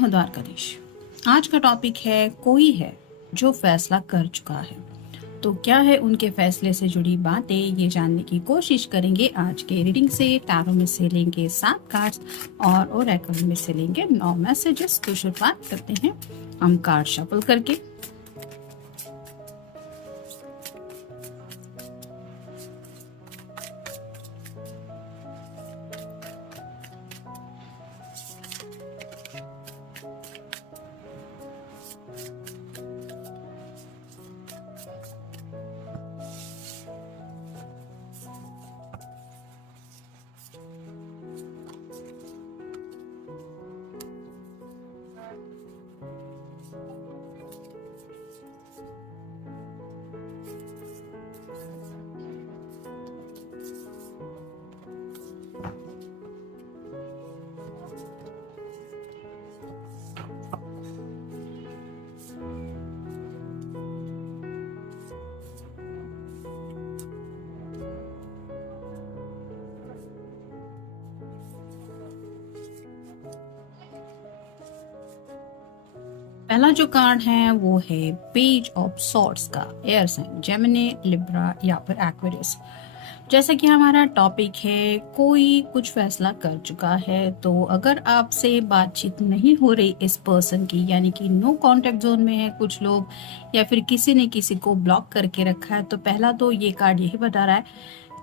हूं द्वारकाधीश। आज का टॉपिक है कोई है जो फैसला कर चुका है। तो क्या है उनके फैसले से जुड़ी बातें, ये जानने की कोशिश करेंगे आज के रीडिंग से। टैरो में से लेंगे 7 कार्ड्स और ओरेकल में से लेंगे 9 मैसेजेस। तो शुरुआत करते हैं हम कार्ड शफल करके। पहला जो कार्ड है वो है पेज ऑफ सॉर्ड्स का, एयर साइन जेमिनी, लिब्रा या फिर एक्वेरियस। जैसा कि हमारा टॉपिक है कोई कुछ फैसला कर चुका है, तो अगर आपसे बातचीत नहीं हो रही इस पर्सन की, यानी कि नो कांटेक्ट जोन में है कुछ लोग, या फिर किसी ने किसी को ब्लॉक करके रखा है, तो पहला तो ये कार्ड यही बता रहा है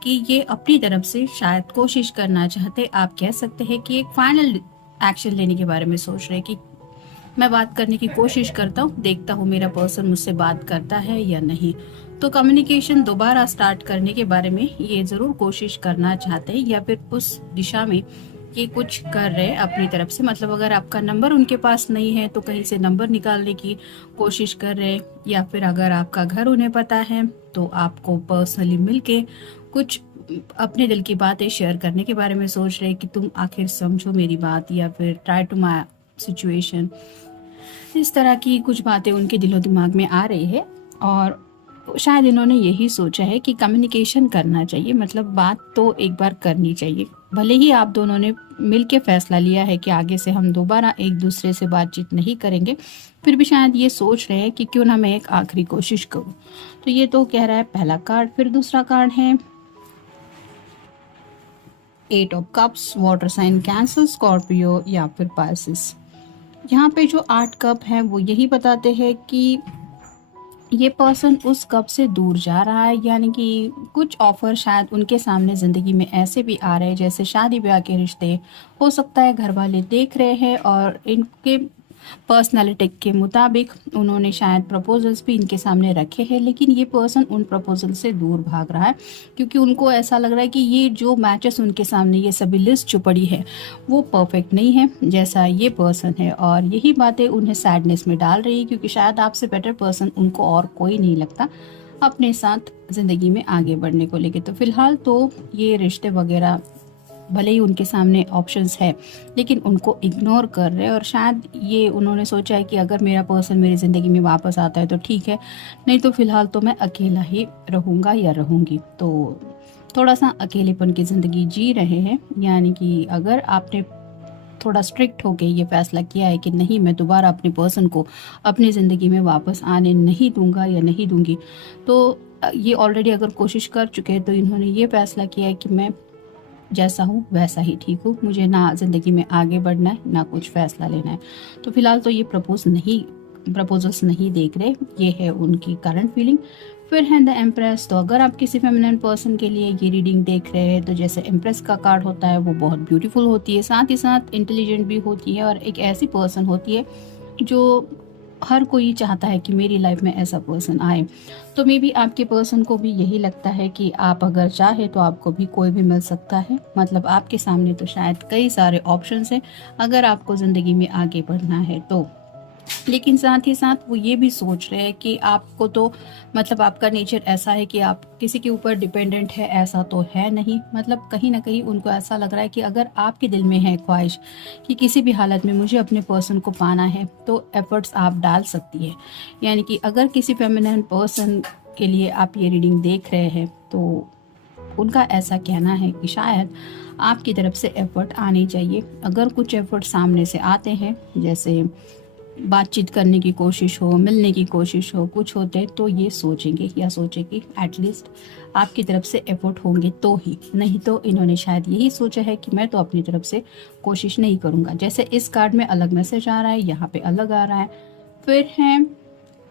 कि ये अपनी तरफ से शायद कोशिश करना चाहते। आप कह सकते हैं कि एक फाइनल एक्शन लेने के बारे में सोच रहे कि मैं बात करने की कोशिश करता हूँ, देखता हूँ मेरा पर्सन मुझसे बात करता है या नहीं। तो कम्युनिकेशन दोबारा स्टार्ट करने के बारे में ये जरूर कोशिश करना चाहते हैं, या फिर उस दिशा में ये कुछ कर रहे हैं अपनी तरफ से। मतलब अगर आपका नंबर उनके पास नहीं है तो कहीं से नंबर निकालने की कोशिश कर रहे हैं, या फिर अगर आपका घर उन्हें पता है तो आपको पर्सनली मिलके कुछ अपने दिल की बातें शेयर करने के बारे में सोच रहे हैं कि तुम आखिर समझो मेरी बात, या फिर ट्राई टू माई सिचुएशन। इस तरह की कुछ बातें उनके दिलो दिमाग में आ रही है, और शायद इन्होंने यही सोचा है कि कम्युनिकेशन करना चाहिए, मतलब बात तो एक बार करनी चाहिए। भले ही आप दोनों ने मिलके फैसला लिया है कि आगे से हम दोबारा एक दूसरे से बातचीत नहीं करेंगे, फिर भी शायद ये सोच रहे हैं कि क्यों ना मैं एक आखिरी कोशिश करूं। तो ये तो कह रहा है पहला कार्ड। फिर दूसरा कार्ड है 8 of cups, water sign Cancer, Scorpio या फिर पाइसिस। यहाँ पे जो 8 कप है वो यही बताते हैं कि ये पर्सन उस कप से दूर जा रहा है, यानी कि कुछ ऑफर शायद उनके सामने ज़िंदगी में ऐसे भी आ रहे हैं, जैसे शादी ब्याह के रिश्ते हो सकता है घर वाले देख रहे हैं, और इनके पर्सनालिटी के मुताबिक उन्होंने शायद प्रपोजल्स भी इनके सामने रखे हैं, लेकिन ये पर्सन उन प्रपोजल से दूर भाग रहा है, क्योंकि उनको ऐसा लग रहा है कि ये जो मैचेस उनके सामने, ये सभी लिस्ट जो पड़ी है वो परफेक्ट नहीं है जैसा ये पर्सन है, और यही बातें उन्हें सैडनेस में डाल रही है, क्योंकि शायद आपसे बेटर पर्सन उनको और कोई नहीं लगता अपने साथ ज़िंदगी में आगे बढ़ने को लेके। तो फिलहाल तो ये रिश्ते वगैरह भले ही उनके सामने ऑप्शंस है, लेकिन उनको इग्नोर कर रहे हैं, और शायद ये उन्होंने सोचा है कि अगर मेरा पर्सन मेरी ज़िंदगी में वापस आता है तो ठीक है, नहीं तो फिलहाल तो मैं अकेला ही रहूँगा या रहूँगी। तो थोड़ा सा अकेलेपन की ज़िंदगी जी रहे हैं, यानी कि अगर आपने थोड़ा स्ट्रिक्ट होके ये फैसला किया है कि नहीं, मैं दोबारा अपने पर्सन को अपनी ज़िंदगी में वापस आने नहीं दूंगा या नहीं दूंगी, तो ये ऑलरेडी अगर कोशिश कर चुके हैं, तो इन्होंने ये फैसला किया है कि मैं जैसा हूँ वैसा ही ठीक हूँ, मुझे ना ज़िंदगी में आगे बढ़ना है ना कुछ फैसला लेना है। तो फिलहाल तो ये प्रपोजल्स नहीं देख रहे, ये है उनकी करंट फीलिंग। फिर है द एम्प्रेस। तो अगर आप किसी फेमिनिन पर्सन के लिए ये रीडिंग देख रहे हैं, तो जैसे एम्प्रेस का कार्ड होता है वो बहुत ब्यूटीफुल होती है, साथ ही साथ इंटेलिजेंट भी होती है, और एक ऐसी पर्सन होती है जो हर कोई चाहता है कि मेरी लाइफ में ऐसा पर्सन आए। तो मे बी आपके पर्सन को भी यही लगता है कि आप अगर चाहे तो आपको भी कोई भी मिल सकता है, मतलब आपके सामने तो शायद कई सारे ऑप्शंस हैं अगर आपको ज़िंदगी में आगे बढ़ना है तो। लेकिन साथ ही साथ वो ये भी सोच रहे हैं कि आपको तो, मतलब आपका नेचर ऐसा है कि आप किसी के ऊपर डिपेंडेंट है, ऐसा तो है नहीं। मतलब कहीं ना कहीं उनको ऐसा लग रहा है कि अगर आपके दिल में है ख्वाहिश कि किसी भी हालत में मुझे अपने पर्सन को पाना है, तो एफर्ट्स आप डाल सकती है। यानी कि अगर किसी फेमिनिन पर्सन के लिए आप ये रीडिंग देख रहे हैं, तो उनका ऐसा कहना है कि शायद आपकी तरफ से एफर्ट आने चाहिए। अगर कुछ एफर्ट सामने से आते हैं, जैसे बातचीत करने की कोशिश हो, मिलने की कोशिश हो, कुछ होते, तो ये सोचेंगे या सोचेगी एटलीस्ट आपकी तरफ से एफर्ट होंगे तो ही, नहीं तो इन्होंने शायद यही सोचा है कि मैं तो अपनी तरफ से कोशिश नहीं करूँगा। जैसे इस कार्ड में अलग मैसेज आ रहा है, यहाँ पे अलग आ रहा है। फिर है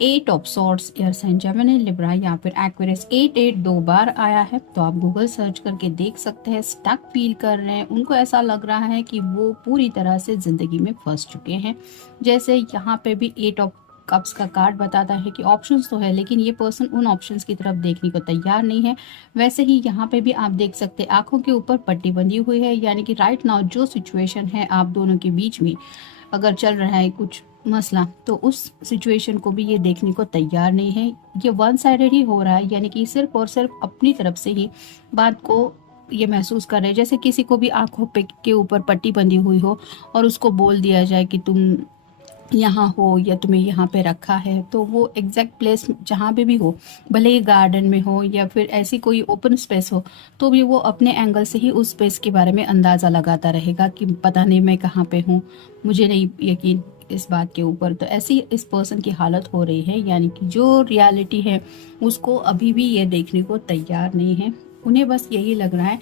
8 of swords, air sign Gemini, Libra या फिर एक्वेरियस। 8 दो बार आया है, तो आप गूगल सर्च करके देख सकते हैं। स्टक फील कर रहे हैं, उनको ऐसा लग रहा है कि वो पूरी तरह से जिंदगी में फंस चुके हैं। जैसे यहाँ पे भी 8 ऑफ कप्स का कार्ड बताता है कि ऑप्शंस तो है, लेकिन ये पर्सन उन ऑप्शंस की तरफ देखने को तैयार नहीं है। वैसे ही यहाँ पे भी आप देख सकते हैं आंखों के ऊपर पट्टी बंधी हुई है, यानी कि राइट नाउ जो सिचुएशन है आप दोनों के बीच में अगर चल रहा है कुछ मसला, तो उस सिचुएशन को भी ये देखने को तैयार नहीं है। ये वन साइडेड ही हो रहा है, यानी कि सिर्फ और सिर्फ अपनी तरफ से ही बात को ये महसूस कर रहे हैं। जैसे किसी को भी आंखों पे के ऊपर पट्टी बंधी हुई हो और उसको बोल दिया जाए कि तुम यहाँ हो या तुम्हें यहाँ पे रखा है, तो वो एग्जैक्ट प्लेस जहाँ पे भी हो, भले ही गार्डन में हो या फिर ऐसी कोई ओपन स्पेस हो, तो भी वो अपने एंगल से ही उस स्पेस के बारे में अंदाज़ा लगाता रहेगा कि पता नहीं मैं कहाँ पे हूँ, मुझे नहीं यकीन इस बात के ऊपर। तो ऐसी इस पर्सन की हालत हो रही है, यानी कि जो रियलिटी है उसको अभी भी ये देखने को तैयार नहीं है। उन्हें बस यही लग रहा है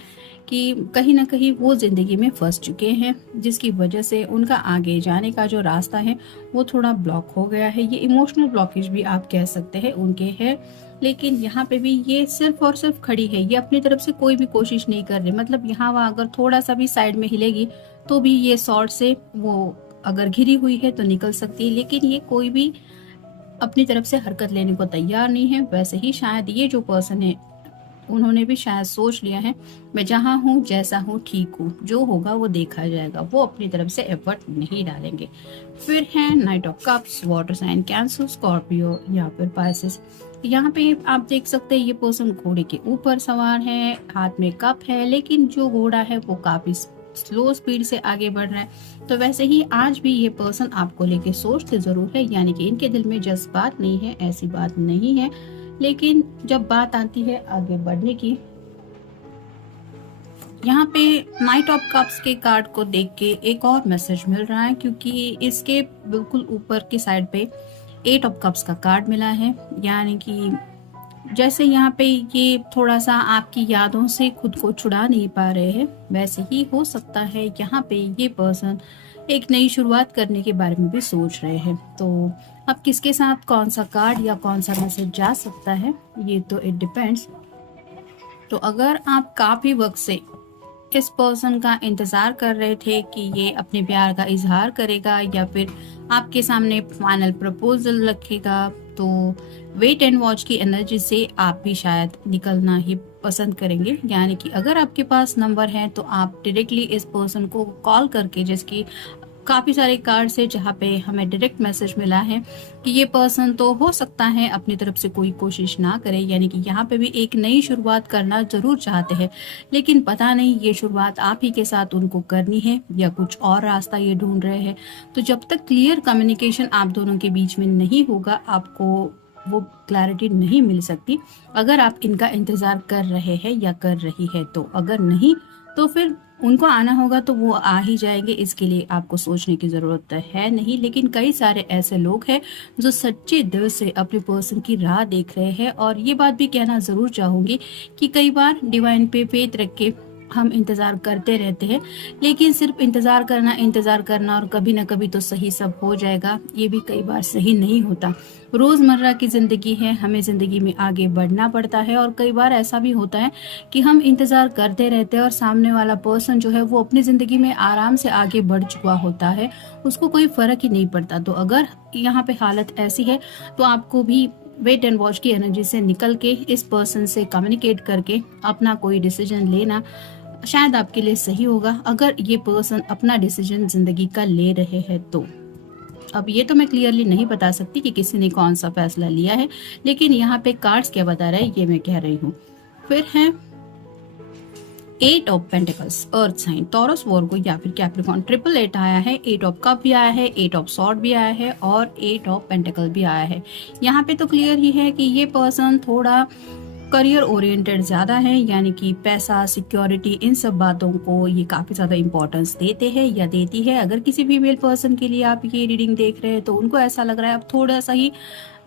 कि कहीं ना कहीं वो ज़िंदगी में फंस चुके हैं, जिसकी वजह से उनका आगे जाने का जो रास्ता है वो थोड़ा ब्लॉक हो गया है। ये इमोशनल ब्लॉकेज भी आप कह सकते हैं उनके है, लेकिन यहाँ पे भी ये सिर्फ और सिर्फ खड़ी है। ये अपनी तरफ से कोई भी कोशिश नहीं कर रही, मतलब यहाँ वहाँ अगर थोड़ा सा भी साइड में हिलेगी तो भी ये शॉर्ट से वो अगर घिरी हुई है तो निकल सकती है, लेकिन ये कोई भी अपनी तरफ से हरकत लेने को तैयार नहीं है। वैसे ही शायद ये जो पर्सन है उन्होंने भी शायद सोच लिया है मैं जहाँ हूँ जैसा हूँ ठीक हूँ, जो होगा वो देखा जाएगा, वो अपनी तरफ से एफर्ट नहीं डालेंगे। फिर है knight of cups, water sign Cancer, Scorpio या फिर पाइसेस। यहाँ पे आप देख सकते हैं ये पर्सन घोड़े के ऊपर सवार है, हाथ में कप है, लेकिन जो घोड़ा है वो काफी स्लो स्पीड से आगे बढ़ रहा है। तो वैसे ही आज भी ये पर्सन आपको लेके सोचते जरूर है, यानी कि इनके दिल में जज्बात नहीं है, ऐसी बात नहीं है, लेकिन जब बात आती है आगे बढ़ने की, यहाँ पे नाइट ऑफ कप्स के कार्ड को देख के एक और मैसेज मिल रहा है, क्योंकि इसके बिल्कुल ऊपर की साइड पे 8 ऑफ कप्स का कार्ड मिला है। यानी कि जैसे यहाँ पे ये थोड़ा सा आपकी यादों से खुद को छुड़ा नहीं पा रहे हैं, वैसे ही हो सकता है यहाँ पे ये पर्सन एक नई शुरुआत करने के बारे में भी सोच रहे हैं। तो अब किसके साथ कौन सा कार्ड या कौन सा मैसेज जा सकता है ये तो इट डिपेंड्स। तो अगर आप काफी वक्त से इस पर्सन का इंतजार कर रहे थे कि ये अपने प्यार का इजहार करेगा या फिर आपके सामने फाइनल प्रपोजल रखेगा, तो वेट एंड वॉच की एनर्जी से आप भी शायद निकलना ही पसंद करेंगे। यानी कि अगर आपके पास नंबर है तो आप डायरेक्टली इस पर्सन को कॉल करके, जिसकी काफ़ी सारे कार्ड से जहाँ पे हमें डायरेक्ट मैसेज मिला है कि ये पर्सन तो हो सकता है अपनी तरफ से कोई कोशिश ना करे, यानी कि यहाँ पे भी एक नई शुरुआत करना जरूर चाहते हैं, लेकिन पता नहीं ये शुरुआत आप ही के साथ उनको करनी है या कुछ और रास्ता ये ढूंढ रहे हैं। तो जब तक क्लियर कम्युनिकेशन आप दोनों के बीच में नहीं होगा, आपको वो क्लैरिटी नहीं मिल सकती। अगर आप इनका इंतजार कर रहे हैं या कर रही है, तो अगर नहीं तो फिर उनको आना होगा तो वो आ ही जाएंगे, इसके लिए आपको सोचने की जरूरत है नहीं। लेकिन कई सारे ऐसे लोग हैं जो सच्चे दिल से अपने पर्सन की राह देख रहे हैं, और ये बात भी कहना जरूर चाहूंगी कि कई बार डिवाइन पे फेथ रख के हम इंतजार करते रहते हैं, लेकिन सिर्फ इंतजार करना और कभी ना कभी तो सही सब हो जाएगा, ये भी कई बार सही नहीं होता। रोजमर्रा की जिंदगी है, हमें जिंदगी में आगे बढ़ना पड़ता है, और कई बार ऐसा भी होता है कि हम इंतजार करते रहते हैं और सामने वाला पर्सन जो है वो अपनी जिंदगी में आराम से आगे बढ़ चुका होता है, उसको कोई फर्क ही नहीं पड़ता। तो अगर यहाँ पे हालत ऐसी है तो आपको भी वेट एंड वॉच की एनर्जी से निकल के इस पर्सन से कम्युनिकेट करके अपना कोई डिसीजन लेना शायद आपके लिए सही होगा, अगर ये पर्सन अपना डिसीजन जिंदगी का ले रहे हैं तो। अब ये तो मैं क्लियरली नहीं बता सकती कि किसी ने कौन सा फैसला लिया है, लेकिन यहाँ पे कार्ड्स क्या बता रहे हैं ये मैं कह रही हूँ। फिर है 8 of pentacles, earth sign, Taurus, Virgo या फिर कैप्रिकॉर्न। 888 आया है, 8 ऑफ कप भी आया है, 8 ऑफ सॉर्ड भी आया है और 8 ऑफ पेंटिकल भी आया है। यहाँ पे तो क्लियर ही है कि ये पर्सन थोड़ा करियर ओरिएंटेड ज़्यादा है, यानी कि पैसा, सिक्योरिटी, इन सब बातों को ये काफ़ी ज़्यादा इंपॉर्टेंस देते हैं या देती है। अगर किसी फीमेल पर्सन के लिए आप ये रीडिंग देख रहे हैं तो उनको ऐसा लग रहा है अब थोड़ा सा ही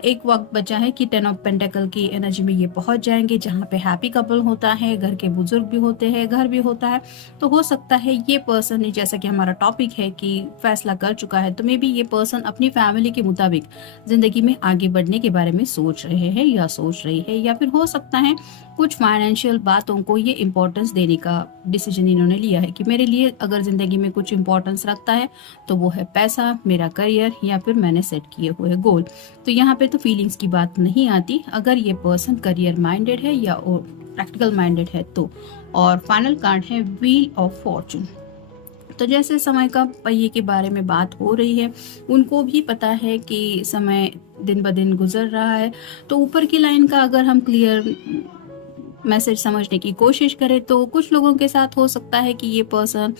एक वक्त बचा है कि 10 ऑफ पेंटेकल की एनर्जी में ये पहुंच जाएंगे, जहां पे हैप्पी कपल होता है, घर के बुजुर्ग भी होते हैं, घर भी होता है। तो हो सकता है ये पर्सन, जैसा कि हमारा टॉपिक है कि फैसला कर चुका है, तो मे बी ये पर्सन अपनी फैमिली के मुताबिक जिंदगी में आगे बढ़ने के बारे में सोच रहे हैं या सोच रही है, या फिर हो सकता है कुछ फाइनेंशियल बातों को ये इम्पोर्टेंस देने का डिसीजन इन्होंने लिया है कि मेरे लिए अगर जिंदगी में कुछ इम्पोर्टेंस रखता है तो वो है पैसा, मेरा करियर, या फिर मैंने सेट किए हुए गोल। तो यहाँ पे तो फीलिंग्स की बात नहीं आती अगर ये पर्सन करियर माइंडेड है या प्रैक्टिकल माइंडेड है तो। और फाइनल कार्ड है व्हील ऑफ फॉर्चून। तो जैसे समय का पहिए के बारे में बात हो रही है, उनको भी पता है कि समय दिन ब दिन गुजर रहा है। तो ऊपर की लाइन का अगर हम क्लियर मैसेज समझने की कोशिश करें तो कुछ लोगों के साथ हो सकता है कि ये पर्सन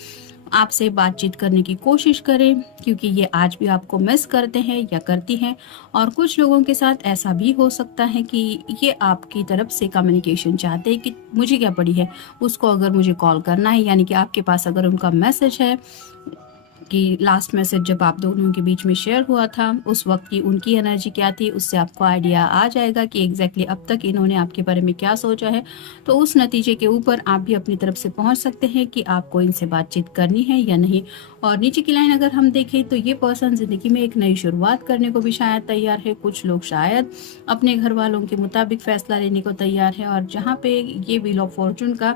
आपसे बातचीत करने की कोशिश करें क्योंकि ये आज भी आपको मिस करते हैं या करती हैं। और कुछ लोगों के साथ ऐसा भी हो सकता है कि ये आपकी तरफ से कम्युनिकेशन चाहते हैं कि मुझे क्या पड़ी है, उसको अगर मुझे कॉल करना है, यानी कि आपके पास अगर उनका मैसेज है कि लास्ट मैसेज जब आप दोनों के बीच में शेयर हुआ था उस वक्त की उनकी एनर्जी क्या थी, उससे आपको आइडिया आ जाएगा कि एग्जैक्टली अब तक इन्होंने आपके बारे में क्या सोचा है। तो उस नतीजे के ऊपर आप भी अपनी तरफ से पहुंच सकते हैं कि आपको इनसे बातचीत करनी है या नहीं। और नीचे की लाइन अगर हम देखें तो ये पर्सन जिंदगी में एक नई शुरुआत करने को भी शायद तैयार है। कुछ लोग शायद अपने घर वालों के मुताबिक फैसला लेने को तैयार है। और जहाँ पे ये व्हील ऑफ फॉर्चून का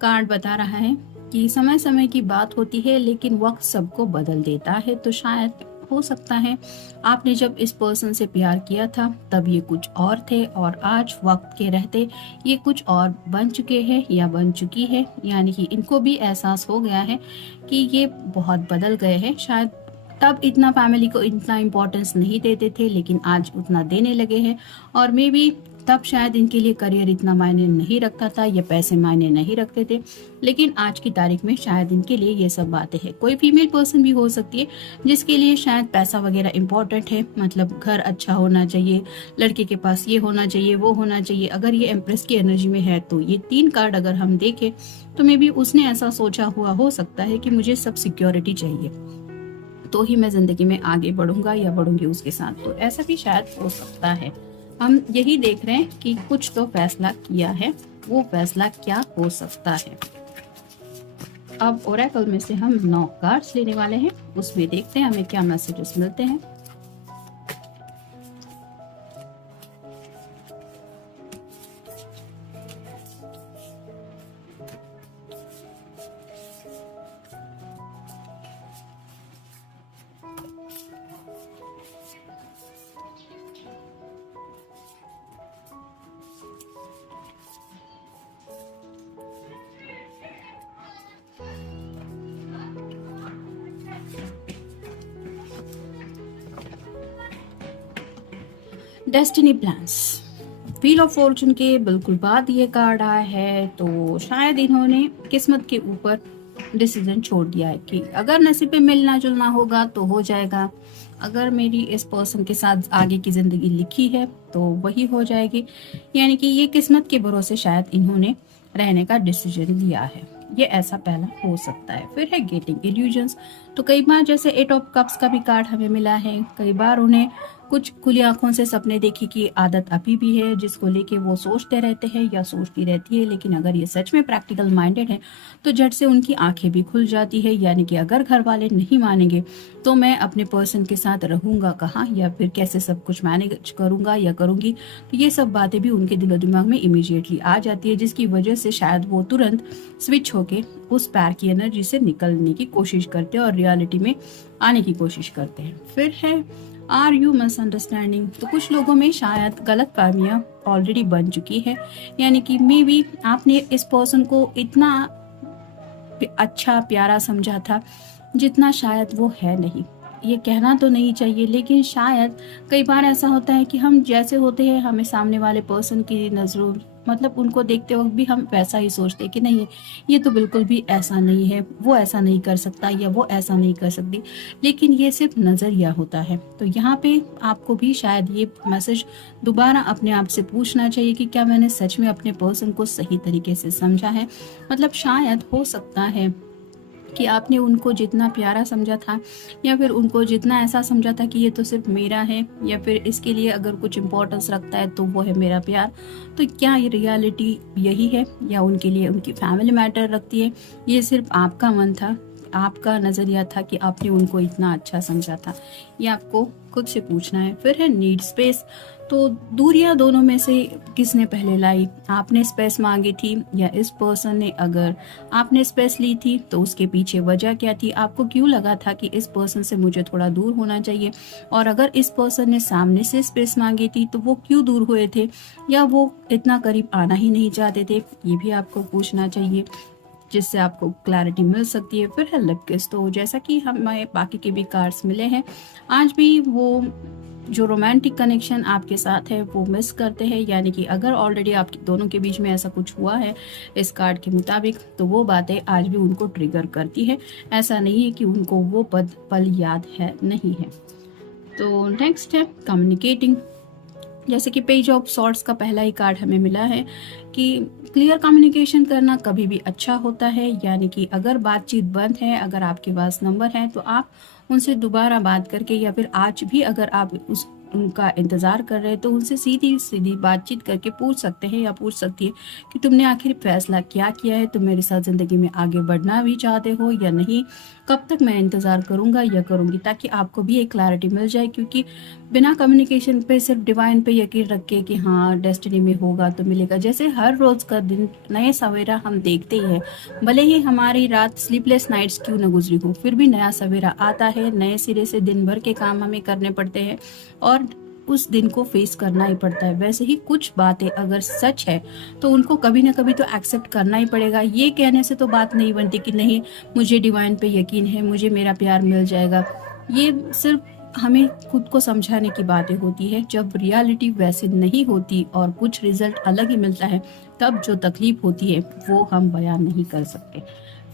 कार्ड बता रहा है कि समय समय की बात होती है लेकिन वक्त सबको बदल देता है। तो शायद हो सकता है आपने जब इस पर्सन से प्यार किया था तब ये कुछ और थे और आज वक्त के रहते ये कुछ और बन चुके हैं या बन चुकी है, यानी कि इनको भी एहसास हो गया है कि ये बहुत बदल गए हैं। शायद तब इतना फैमिली को इतना इम्पोर्टेंस नहीं देते थे लेकिन आज उतना देने लगे हैं। और मे बी तब शायद इनके लिए करियर इतना मायने नहीं रखता था या पैसे मायने नहीं रखते थे, लेकिन आज की तारीख में शायद इनके लिए ये सब बातें हैं। कोई फीमेल पर्सन भी हो सकती है जिसके लिए शायद पैसा वगैरह इंपॉर्टेंट है, मतलब घर अच्छा होना चाहिए, लड़के के पास ये होना चाहिए, वो होना चाहिए। अगर ये एम्प्रेस की एनर्जी में है तो ये 3 कार्ड अगर हम देखें तो मे बी उसने ऐसा सोचा हुआ हो सकता है कि मुझे सब सिक्योरिटी चाहिए तो ही मैं जिंदगी में आगे बढ़ूंगा या बढ़ूंगी उसके साथ। तो ऐसा भी शायद हो सकता है। हम यही देख रहे हैं कि कुछ तो फैसला किया है, वो फैसला क्या हो सकता है। अब ओरेकल में से हम 9 कार्ड्स लेने वाले हैं, उसमें देखते हैं हमें क्या मैसेजेस मिलते हैं। Destiny plans, wheel of Fortune के बिल्कुल बाद ये कार्ड आया है। तो शायद इन्होंने किस्मत के ऊपर डिसीजन छोड़ दिया है कि अगर नसीब में मिलना जुलना होगा तो हो जाएगा, अगर मेरी इस पर्सन के साथ आगे की जिंदगी लिखी है तो वही हो जाएगी। यानी कि ये किस्मत के भरोसे शायद इन्होंने रहने का डिसीजन लिया है, ये ऐसा पहला हो सकता है। फिर है गेटिंग इल्यूजन्स। तो कई बार जैसे 8 ऑफ कप्स का भी कार्ड हमें मिला है, कई बार उन्हें कुछ खुली आंखों से सपने देखने की आदत अभी भी है जिसको लेके वो सोचते रहते हैं या सोचती रहती है। लेकिन अगर ये सच में प्रैक्टिकल माइंडेड है तो झट से उनकी आंखें भी खुल जाती है। यानी कि अगर घर वाले नहीं मानेंगे तो मैं अपने पर्सन के साथ रहूंगा कहाँ या फिर कैसे सब कुछ मैनेज करूंगा या करूंगी, तो ये सब बातें भी उनके दिलो दिमाग में इमीडिएटली आ जाती है, जिसकी वजह से शायद वो तुरंत स्विच होके उस पैर की एनर्जी से निकलने की कोशिश करते हैं और रियलिटी में आने की कोशिश करते हैं। फिर है आर यू मिसअंडरस्टैंडिंग। तो कुछ लोगों में शायद गलत फहमियां ऑलरेडी बन चुकी है, यानी कि मे बी आपने इस पर्सन को इतना अच्छा प्यारा समझा था जितना शायद वो है नहीं। ये कहना तो नहीं चाहिए, लेकिन शायद कई बार ऐसा होता है कि हम जैसे होते हैं हमें सामने वाले पर्सन की नज़रों मतलब उनको देखते वक्त भी हम वैसा ही सोचते हैं कि नहीं ये तो बिल्कुल भी ऐसा नहीं है, वो ऐसा नहीं कर सकता या वो ऐसा नहीं कर सकती, लेकिन ये सिर्फ नज़रिया होता है। तो यहाँ पे आपको भी शायद ये मैसेज दोबारा अपने आप से पूछना चाहिए कि क्या मैंने सच में अपने पर्सन को सही तरीके से समझा है। मतलब शायद हो सकता है कि आपने उनको जितना प्यारा समझा था या फिर उनको जितना ऐसा समझा था कि ये तो सिर्फ मेरा है या फिर इसके लिए अगर कुछ इम्पोर्टेंस रखता है तो वो है मेरा प्यार, तो क्या ये रियलिटी यही है या उनके लिए उनकी फैमिली मैटर रखती है। ये सिर्फ आपका मन था, आपका नज़रिया था कि आपने उनको इतना अच्छा समझा था। ये आपको खुद से पूछना है। फिर है नीड स्पेस। तो दूरियां दोनों में से किसने पहले लाई, आपने स्पेस मांगी थी या इस पर्सन ने। अगर आपने स्पेस ली थी तो उसके पीछे वजह क्या थी, आपको क्यों लगा था कि इस पर्सन से मुझे थोड़ा दूर होना चाहिए। और अगर इस पर्सन ने सामने से स्पेस मांगी थी तो वो क्यों दूर हुए थे या वो इतना करीब आना ही नहीं चाहते थे, ये भी आपको पूछना चाहिए जिससे आपको क्लैरिटी मिल सकती है। फिर है लिप किस। तो जैसा कि हमें बाकी के भी कार्ड्स मिले हैं, आज भी वो जो रोमांटिक कनेक्शन आपके साथ है वो मिस करते हैं, यानी कि अगर ऑलरेडी आप दोनों के बीच में ऐसा कुछ हुआ है इस कार्ड के मुताबिक तो वो बातें आज भी उनको ट्रिगर करती है। ऐसा नहीं है कि उनको वो पल याद है, नहीं है। तो नेक्स्ट है कम्युनिकेटिंग। जैसे कि पेज ऑफ सॉर्ट्स का पहला ही कार्ड हमें मिला है कि क्लियर कम्युनिकेशन करना कभी भी अच्छा होता है, यानी कि अगर बातचीत बंद है, अगर आपके पास नंबर है तो आप उनसे दोबारा बात करके या फिर आज भी अगर आप उनका इंतज़ार कर रहे हैं तो उनसे सीधी सीधी बातचीत करके पूछ सकते हैं या पूछ सकती है कि तुमने आखिर फैसला क्या किया है, तुम मेरे साथ ज़िंदगी में आगे बढ़ना भी चाहते हो या नहीं, कब तक मैं इंतज़ार करूंगा या करूंगी, ताकि आपको भी एक क्लैरिटी मिल जाए। क्योंकि बिना कम्युनिकेशन पे सिर्फ डिवाइन पे यकीन रख के कि हाँ डेस्टिनी में होगा तो मिलेगा, जैसे हर रोज़ का दिन नए सवेरा हम देखते ही हैं, भले ही हमारी रात स्लीपलेस नाइट्स क्यों न गुजरी हो फिर भी नया सवेरा आता है, नए सिरे से दिन भर के काम हमें करने पड़ते हैं और उस दिन को फेस करना ही पड़ता है। वैसे ही कुछ बातें अगर सच है तो उनको कभी ना कभी तो एक्सेप्ट करना ही पड़ेगा। ये कहने से तो बात नहीं बनती कि नहीं मुझे डिवाइन पे यकीन है, मुझे मेरा प्यार मिल जाएगा। ये सिर्फ हमें खुद को समझाने की बातें होती है। जब रियलिटी वैसे नहीं होती और कुछ रिजल्ट अलग ही मिलता है तब जो तकलीफ होती है वो हम बयान नहीं कर सकते।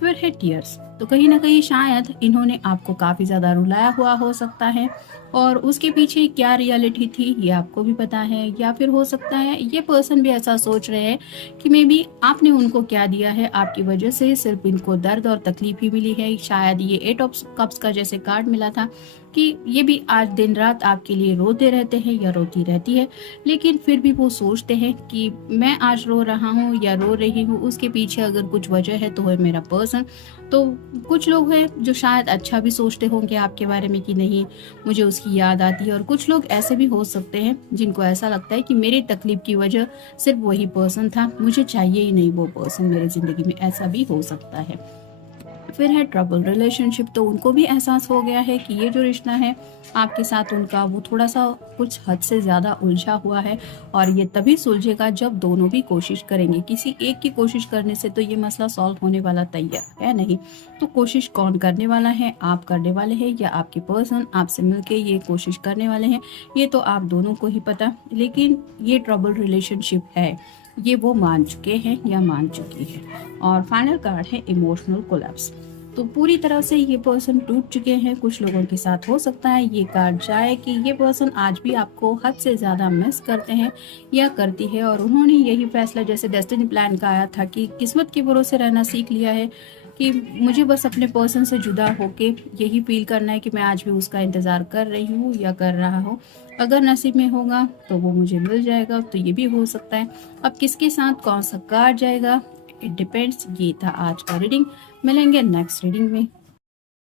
फिर है टीयर्स। तो कहीं ना कहीं शायद इन्होंने आपको काफ़ी ज़्यादा रुलाया हुआ हो सकता है और उसके पीछे क्या रियलिटी थी ये आपको भी पता है, या फिर हो सकता है ये पर्सन भी ऐसा सोच रहे हैं कि मे बी आपने उनको क्या दिया है, आपकी वजह से सिर्फ इनको दर्द और तकलीफ ही मिली है। शायद ये 8 ऑफ कप्स का जैसे कार्ड मिला था कि ये भी आज दिन रात आपके लिए रोते रहते हैं या रोती रहती है, लेकिन फिर भी वो सोचते हैं कि मैं आज रो रहा हूँ या रो रही हूँ उसके पीछे अगर कुछ वजह है तो है मेरा पर्सन। तो कुछ लोग हैं जो शायद अच्छा भी सोचते होंगे आपके बारे में कि नहीं मुझे उसकी याद आती है, और कुछ लोग ऐसे भी हो सकते हैं जिनको ऐसा लगता है कि मेरी तकलीफ की वजह सिर्फ वही पर्सन था, मुझे चाहिए ही नहीं वो पर्सन मेरी ज़िंदगी में, ऐसा भी हो सकता है। फिर है ट्रबल रिलेशनशिप। तो उनको भी एहसास हो गया है कि ये जो रिश्ता है आपके साथ उनका वो थोड़ा सा कुछ हद से ज़्यादा उलझा हुआ है और ये तभी सुलझेगा जब दोनों भी कोशिश करेंगे। किसी एक की कोशिश करने से तो ये मसला सॉल्व होने वाला तैयार है नहीं। तो कोशिश कौन करने वाला है, आप करने वाले हैं या आपके पर्सन आपसे मिलके ये कोशिश करने वाले हैं, ये तो आप दोनों को ही पता। लेकिन ये ट्रबल रिलेशनशिप है, ये वो मान चुके हैं या मान चुकी है। और फाइनल कार्ड है इमोशनल कोलैप्स। तो पूरी तरह से ये पर्सन टूट चुके हैं। कुछ लोगों के साथ हो सकता है ये कार्ड जाए कि ये पर्सन आज भी आपको हद से ज़्यादा मिस करते हैं या करती है, और उन्होंने यही फैसला जैसे डेस्टिनी प्लान का आया था कि किस्मत के भरोसे रहना सीख लिया है कि मुझे बस अपने पर्सन से जुदा होके यही फील करना है कि मैं आज भी उसका इंतज़ार कर रही हूँ या कर रहा हूँ, अगर नसीब में होगा तो वो मुझे मिल जाएगा। तो ये भी हो सकता है। अब किसके साथ कौन सा कार्ड जाएगा इट डिपेंड्स। ये था आज का रीडिंग, मिलेंगे नेक्स्ट रीडिंग में।